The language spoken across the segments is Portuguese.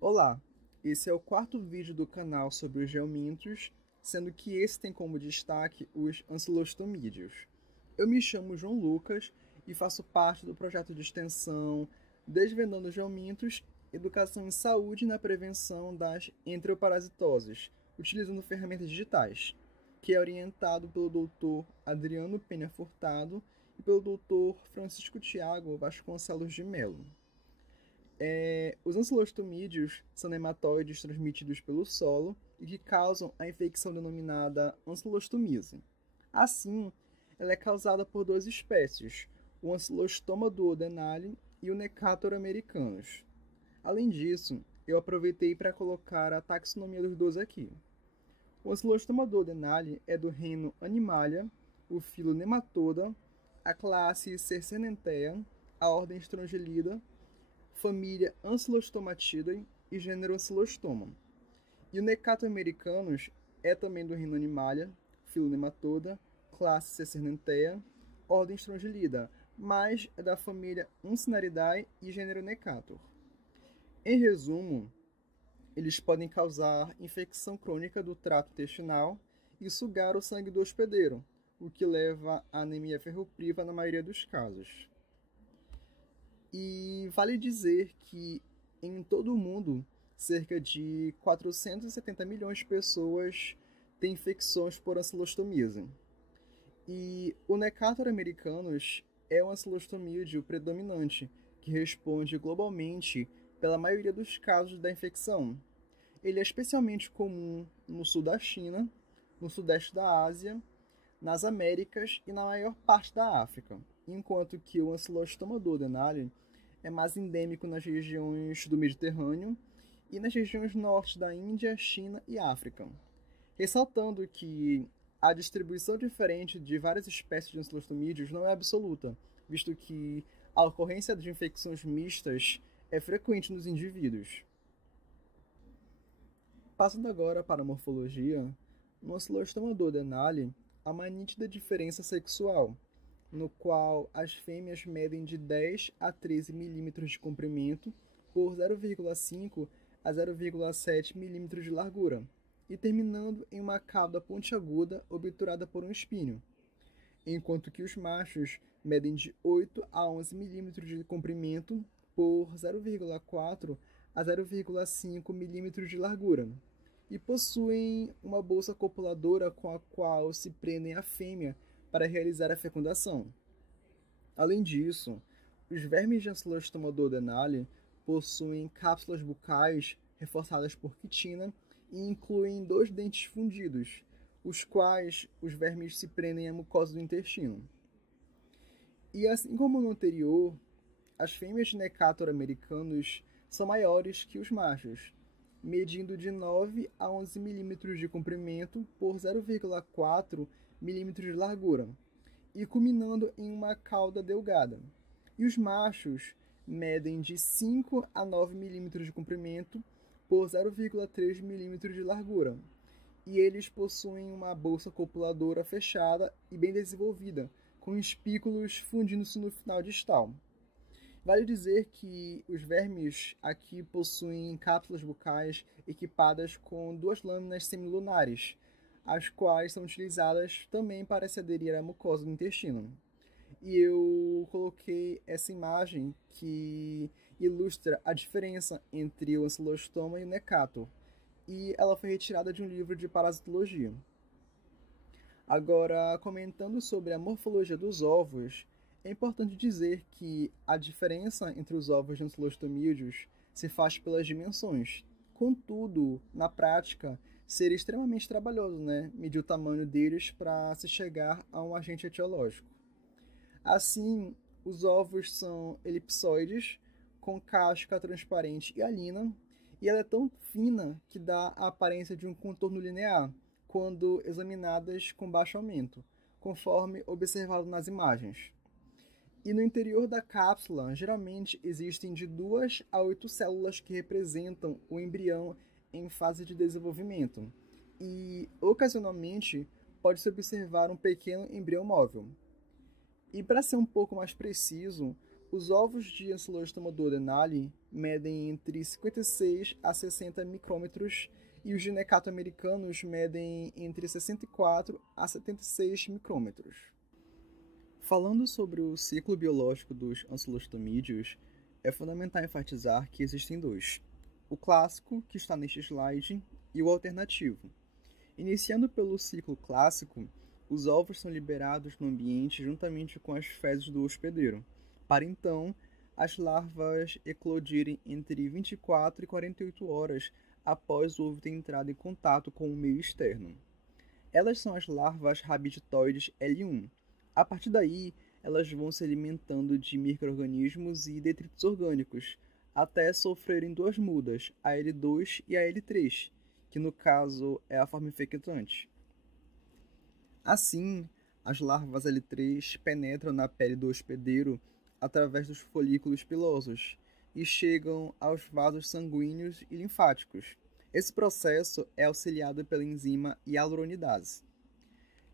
Olá, esse é o quarto vídeo do canal sobre os geomintos, sendo que esse tem como destaque os ancilostomídeos. Eu me chamo João Lucas e faço parte do projeto de extensão Desvendando Geomintos, Educação em Saúde na Prevenção das Enteroparasitoses, utilizando ferramentas digitais, que é orientado pelo Dr. Adriano Penha Furtado e pelo Dr. Francisco Tiago Vasconcelos de Mello. Os ancilostomídeos são nematóides transmitidos pelo solo e que causam a infecção denominada ancilostomise. Assim, ela é causada por duas espécies, o Ancilostoma duodenale e o Necator americanus. Além disso, eu aproveitei para colocar a taxonomia dos dois aqui. O Ancilostoma duodenale é do reino Animalia, o filo Nematoda, a classe Cercenentea, a ordem Strongylidae, família Ancilostomatidae e gênero Ancilostoma. E o Necator americanus é também do reino Animalia, filo Nematoda, classe Cercenentea, ordem Strongylidae, mas é da família Uncinaridae e gênero Necator. Em resumo, eles podem causar infecção crônica do trato intestinal e sugar o sangue do hospedeiro, o que leva à anemia ferropriva na maioria dos casos. E vale dizer que em todo o mundo, cerca de 470 milhões de pessoas têm infecções por ancilostomise. E o Necator americanus é o ancilostomídeo predominante, que responde globalmente pela maioria dos casos da infecção. Ele é especialmente comum no sul da China, no sudeste da Ásia, nas Américas e na maior parte da África, enquanto que o Ancilostoma duodenale é mais endêmico nas regiões do Mediterrâneo e nas regiões norte da Índia, China e África. Ressaltando que a distribuição diferente de várias espécies de ancilostomídeos não é absoluta, visto que a ocorrência de infecções mistas é frequente nos indivíduos. Passando agora para a morfologia, no Ancilostoma duodenale há uma nítida diferença sexual, no qual as fêmeas medem de 10 a 13 milímetros de comprimento por 0,5 a 0,7 milímetros de largura, e terminando em uma cauda pontiaguda obturada por um espinho, enquanto que os machos medem de 8 a 11 milímetros de comprimento por 0,4 a 0,5 milímetros de largura, e possuem uma bolsa copuladora com a qual se prendem a fêmea para realizar a fecundação. Além disso, os vermes de Ancilostoma duodenale possuem cápsulas bucais reforçadas por quitina e incluem 2 dentes fundidos, os quais os vermes se prendem à mucosa do intestino. E assim como no anterior, as fêmeas de Necator americanus são maiores que os machos, medindo de 9 a 11 milímetros de comprimento por 0,4 milímetros de largura, e culminando em uma cauda delgada. E os machos medem de 5 a 9 milímetros de comprimento por 0,3 milímetros de largura, e eles possuem uma bolsa copuladora fechada e bem desenvolvida, com espículos fundindo-se no final distal. Vale dizer que os vermes aqui possuem cápsulas bucais equipadas com 2 lâminas semilunares, as quais são utilizadas também para se aderir à mucosa do intestino. E eu coloquei essa imagem que ilustra a diferença entre o ancilostoma e o Necator, e ela foi retirada de um livro de parasitologia. Agora, comentando sobre a morfologia dos ovos, é importante dizer que a diferença entre os ovos de ancilostomídeos se faz pelas dimensões. Contudo, na prática, seria extremamente trabalhoso, medir o tamanho deles para se chegar a um agente etiológico. Assim, os ovos são elipsoides, com casca transparente e alina, e ela é tão fina que dá a aparência de um contorno linear, quando examinadas com baixo aumento, conforme observado nas imagens. E no interior da cápsula, geralmente existem de 2 a 8 células que representam o embrião em fase de desenvolvimento, e ocasionalmente pode-se observar um pequeno embrião móvel. E para ser um pouco mais preciso, Os ovos de Ancylostoma duodenale medem entre 56 a 60 micrômetros e os de Necato americanos medem entre 64 a 76 micrômetros. Falando sobre o ciclo biológico dos ancilostomídeos, é fundamental enfatizar que existem dois: o clássico, que está neste slide, e o alternativo. Iniciando pelo ciclo clássico, os ovos são liberados no ambiente juntamente com as fezes do hospedeiro, para então as larvas eclodirem entre 24 e 48 horas após o ovo ter entrado em contato com o meio externo. Elas são as larvas rabiditoides L1. A partir daí, elas vão se alimentando de micro-organismos e detritos orgânicos, até sofrerem duas mudas, a L2 e a L3, que no caso é a forma infectante. Assim, as larvas L3 penetram na pele do hospedeiro através dos folículos pilosos e chegam aos vasos sanguíneos e linfáticos. Esse processo é auxiliado pela enzima hialuronidase.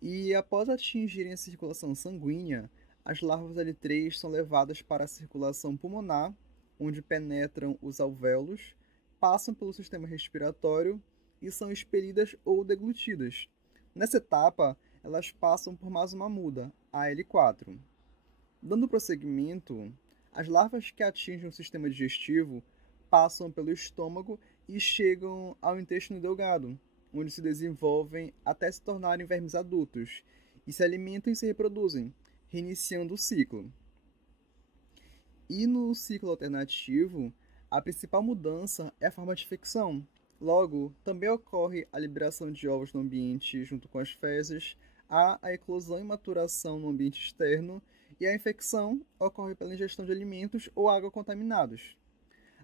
E após atingirem a circulação sanguínea, as larvas L3 são levadas para a circulação pulmonar, onde penetram os alvéolos, passam pelo sistema respiratório e são expelidas ou deglutidas. Nessa etapa, elas passam por mais uma muda, a L4. Dando prosseguimento, as larvas que atingem o sistema digestivo passam pelo estômago e chegam ao intestino delgado, onde se desenvolvem até se tornarem vermes adultos, e se alimentam e se reproduzem, reiniciando o ciclo. E no ciclo alternativo, a principal mudança é a forma de infecção. Logo, também ocorre a liberação de ovos no ambiente junto com as fezes, há a eclosão e maturação no ambiente externo, e a infecção ocorre pela ingestão de alimentos ou água contaminados.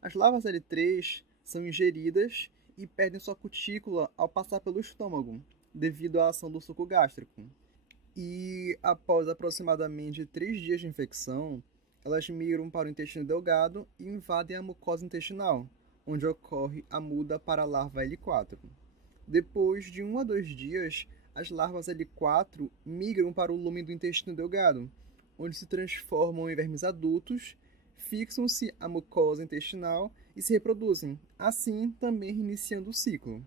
As larvas L3 são ingeridas e perdem sua cutícula ao passar pelo estômago, devido à ação do suco gástrico. E após aproximadamente 3 dias de infecção, elas migram para o intestino delgado e invadem a mucosa intestinal, onde ocorre a muda para a larva L4. Depois de 1 a 2 dias, as larvas L4 migram para o lumen do intestino delgado, onde se transformam em vermes adultos, fixam-se à mucosa intestinal e se reproduzem, assim também reiniciando o ciclo.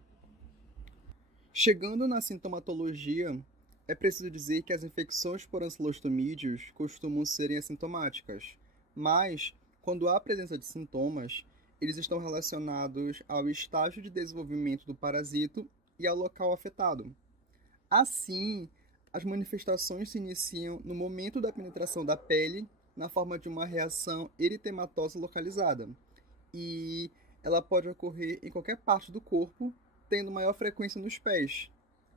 Chegando na sintomatologia, é preciso dizer que as infecções por ancilostomídeos costumam serem assintomáticas, mas, quando há presença de sintomas, eles estão relacionados ao estágio de desenvolvimento do parasito e ao local afetado. Assim, as manifestações se iniciam no momento da penetração da pele, na forma de uma reação eritematosa localizada, e ela pode ocorrer em qualquer parte do corpo, tendo maior frequência nos pés,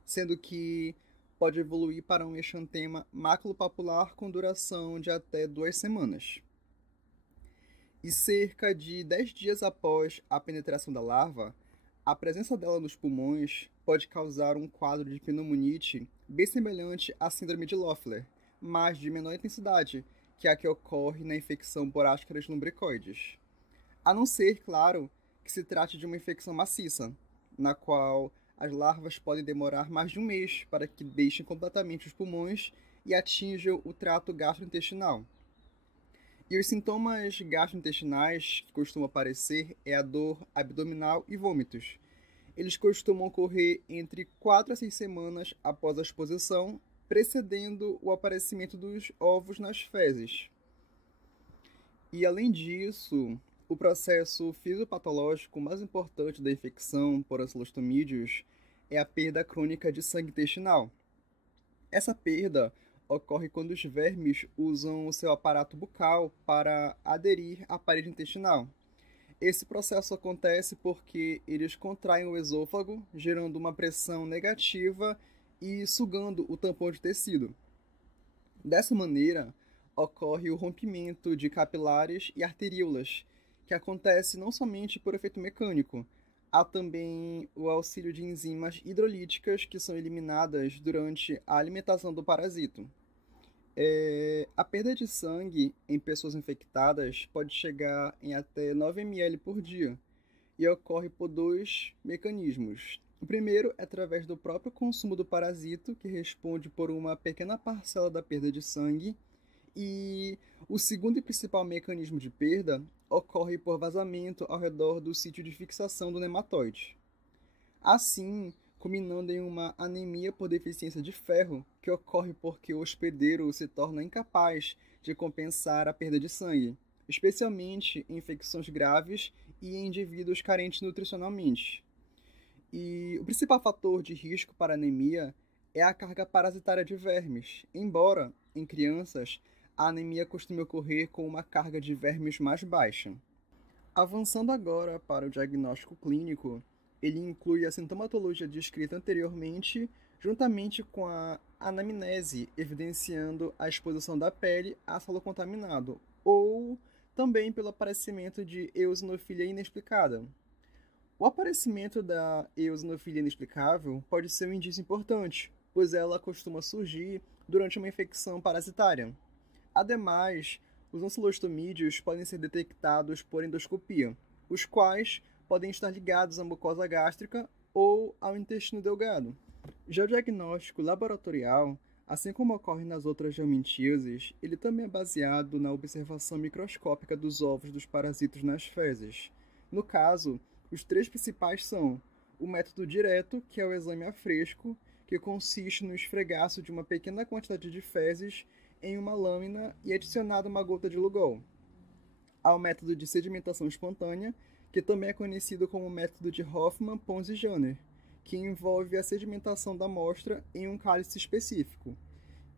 sendo que pode evoluir para um exantema maculopapular com duração de até 2 semanas. E cerca de 10 dias após a penetração da larva, a presença dela nos pulmões pode causar um quadro de pneumonite bem semelhante à síndrome de Loeffler, mas de menor intensidade, que é a que ocorre na infecção por Ascaris lumbricoides. A não ser, claro, que se trate de uma infecção maciça, na qual as larvas podem demorar mais de 1 mês para que deixem completamente os pulmões e atinjam o trato gastrointestinal. E os sintomas gastrointestinais que costumam aparecer é a dor abdominal e vômitos. Eles costumam ocorrer entre 4 a 6 semanas após a exposição, precedendo o aparecimento dos ovos nas fezes. E além disso, o processo fisiopatológico mais importante da infecção por ancilostomídeos é a perda crônica de sangue intestinal. Essa perda ocorre quando os vermes usam o seu aparato bucal para aderir à parede intestinal. Esse processo acontece porque eles contraem o esôfago, gerando uma pressão negativa e sugando o tampão de tecido. Dessa maneira, ocorre o rompimento de capilares e arteríolas, que acontece não somente por efeito mecânico, há também o auxílio de enzimas hidrolíticas que são eliminadas durante a alimentação do parasito. A perda de sangue em pessoas infectadas pode chegar em até 9 ml por dia e ocorre por 2 mecanismos. O primeiro é através do próprio consumo do parasito, que responde por uma pequena parcela da perda de sangue, E o segundo e principal mecanismo de perda ocorre por vazamento ao redor do sítio de fixação do nematóide. Assim, culminando em uma anemia por deficiência de ferro, que ocorre porque o hospedeiro se torna incapaz de compensar a perda de sangue, especialmente em infecções graves e em indivíduos carentes nutricionalmente. E o principal fator de risco para anemia é a carga parasitária de vermes, embora, em crianças, a anemia costume ocorrer com uma carga de vermes mais baixa. Avançando agora para o diagnóstico clínico, ele inclui a sintomatologia descrita anteriormente, juntamente com a anamnese, evidenciando a exposição da pele a solo contaminado, ou também pelo aparecimento de eosinofilia inexplicada. O aparecimento da eosinofilia inexplicável pode ser um indício importante, pois ela costuma surgir durante uma infecção parasitária. Ademais, os ancilostomídeos podem ser detectados por endoscopia, os quais podem estar ligados à mucosa gástrica ou ao intestino delgado. Já o diagnóstico laboratorial, assim como ocorre nas outras geomintieses, ele também é baseado na observação microscópica dos ovos dos parasitas nas fezes. No caso, os três principais são o método direto, que é o exame a fresco, que consiste no esfregaço de uma pequena quantidade de fezes em uma lâmina e adicionada uma gota de Lugol. Há o método de sedimentação espontânea, que também é conhecido como método de Hoffmann, Pons e Janner, que envolve a sedimentação da amostra em um cálice específico.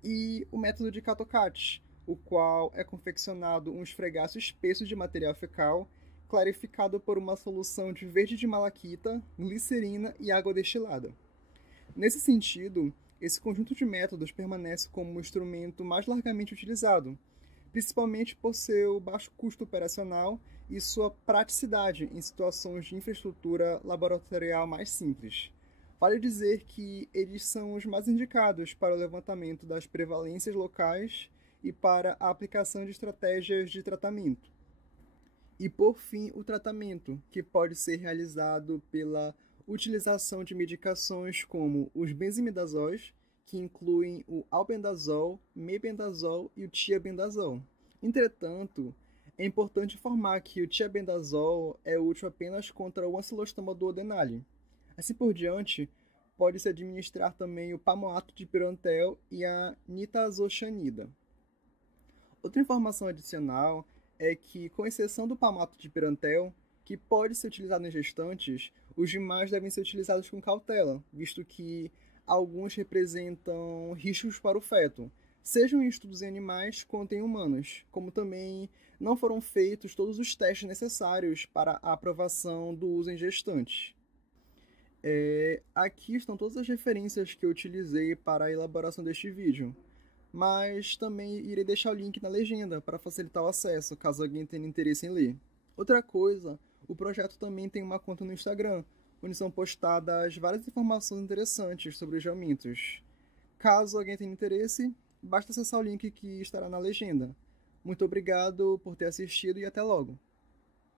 E o método de Katokatsch, o qual é confeccionado um esfregaço espesso de material fecal, clarificado por uma solução de verde de malaquita, glicerina e água destilada. Nesse sentido, esse conjunto de métodos permanece como o instrumento mais largamente utilizado, principalmente por seu baixo custo operacional e sua praticidade em situações de infraestrutura laboratorial mais simples. Vale dizer que eles são os mais indicados para o levantamento das prevalências locais e para a aplicação de estratégias de tratamento. E, por fim, o tratamento, que pode ser realizado pela utilização de medicações como os benzimidazóis, que incluem o albendazol, mebendazol e o tiabendazol. Entretanto, é importante informar que o tiabendazol é útil apenas contra o ancilostoma duodenale. Assim por diante, pode-se administrar também o pamoato de pirantel e a nitazoxanida. Outra informação adicional é que, com exceção do palmato de pirantel, que pode ser utilizado em gestantes, os demais devem ser utilizados com cautela, visto que alguns representam riscos para o feto, sejam em estudos em animais quanto em humanos, como também não foram feitos todos os testes necessários para a aprovação do uso em gestantes. Aqui estão todas as referências que eu utilizei para a elaboração deste vídeo, mas também irei deixar o link na legenda para facilitar o acesso, caso alguém tenha interesse em ler. Outra coisa, o projeto também tem uma conta no Instagram, onde são postadas várias informações interessantes sobre os geomintos. Caso alguém tenha interesse, basta acessar o link que estará na legenda. Muito obrigado por ter assistido e até logo!